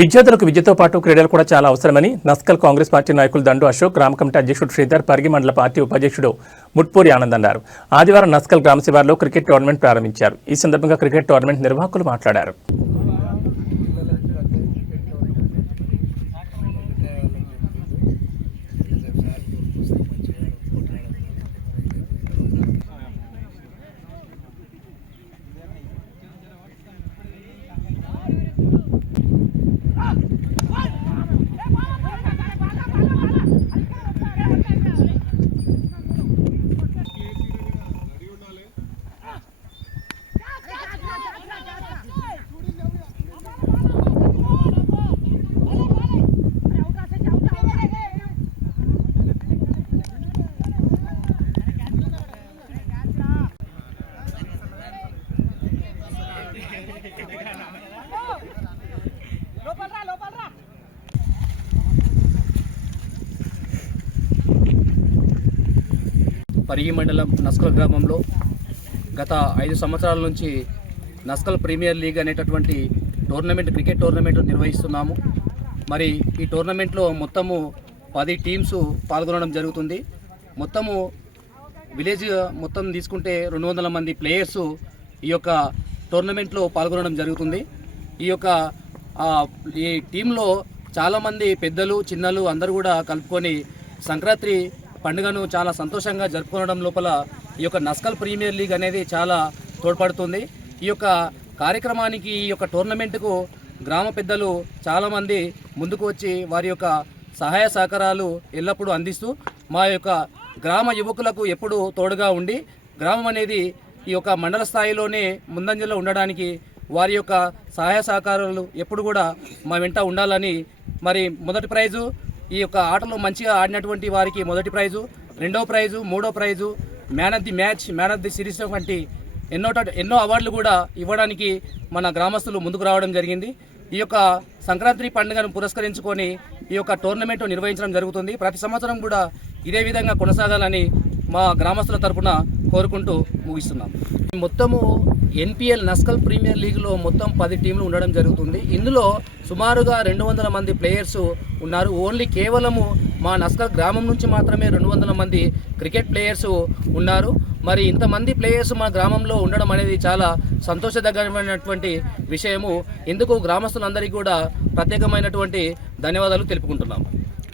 విద్యార్థులకు విద్యతో పాటు క్రీడలు కూడా చాలా అవసరమని నస్కల్ కాంగ్రెస్ పార్టీ నాయకులు దండు అశోక్, గ్రామ కమిటీ అధ్యక్షుడు శ్రీధర్, పరిగి మండల పార్టీ ఉపాధ్యక్షుడు ముట్పూరి ఆనంద్ అన్నారు. ఆదివారం నస్కల్ గ్రామ శివార్లో క్రికెట్ టోర్నమెంట్ ప్రారంభించారు. ఈ సందర్భంగా క్రికెట్ టోర్నమెంట్ నిర్వాహకులు మాట్లాడారు. పరిగి మండలం నస్కల్ గ్రామంలో గత 5 సంవత్సరాల నుంచి నస్కల్ ప్రీమియర్ లీగ్ అనేటటువంటి క్రికెట్ టోర్నమెంట్ నిర్వహిస్తున్నాము. మరి ఈ టోర్నమెంట్లో మొత్తము 10 టీమ్స్ పాల్గొనడం జరుగుతుంది. మొత్తము విలేజ్ మొత్తం తీసుకుంటే 200 మంది ప్లేయర్స్ ఈ యొక్క టోర్నమెంట్లో పాల్గొనడం జరుగుతుంది. ఈ టీంలో చాలామంది పెద్దలు చిన్నలు అందరూ కూడా కలుపుకొని సంక్రాంతి పండుగను చాలా సంతోషంగా జరుపుకోవడం లోపల ఈ యొక్క నస్కల్ ప్రీమియర్ లీగ్ అనేది చాలా తోడ్పడుతుంది. ఈ యొక్క కార్యక్రమానికి ఈ యొక్క టోర్నమెంట్కు గ్రామ పెద్దలు చాలామంది ముందుకు వచ్చి వారి యొక్క సహాయ సహకారాలు ఎల్లప్పుడూ అందిస్తూ మా యొక్క గ్రామ యువకులకు ఎప్పుడూ తోడుగా ఉండి గ్రామం అనేది ఈ యొక్క మండల స్థాయిలోనే ముందంజలో ఉండడానికి వారి యొక్క సహాయ సహకారాలు ఎప్పుడు కూడా మా వెంట ఉండాలని, మరి మొదటి ప్రైజు ఈ యొక్క ఆటలో మంచిగా ఆడినటువంటి వారికి మొదటి ప్రైజు, రెండవ ప్రైజు, మూడో prize, man of the match, man of the series వంటి ఎన్నో అవార్డులు కూడా ఇవ్వడానికి మన గ్రామస్తులు ముందుకు రావడం జరిగింది. ఈ యొక్క సంక్రాంతి పండుగను పురస్కరించుకొని ఈ యొక్క టోర్నమెంట్ నిర్వహించడం జరుగుతుంది. ప్రతి సంవత్సరం కూడా ఇదే విధంగా కొనసాగాలని మా గ్రామస్తుల తరపున కోరుకుంటూ ముగిస్తున్నాం. మొత్తము ఎన్పిఎల్ నస్కల్ ప్రీమియర్ లీగ్లో మొత్తం 10 టీంలు ఉండడం జరుగుతుంది. ఇందులో సుమారుగా 200 మంది ప్లేయర్స్ ఉన్నారు. కేవలము మా నస్కల్ గ్రామం నుంచి మాత్రమే 200 మంది క్రికెట్ ప్లేయర్స్ ఉన్నారు. మరి ఇంతమంది ప్లేయర్స్ మా గ్రామంలో ఉండడం అనేది చాలా సంతోషదగ్గమైనటువంటి విషయము. ఇందుకు గ్రామస్తులందరికీ కూడా ప్రత్యేకమైనటువంటి ధన్యవాదాలు తెలుపుకుంటున్నాము.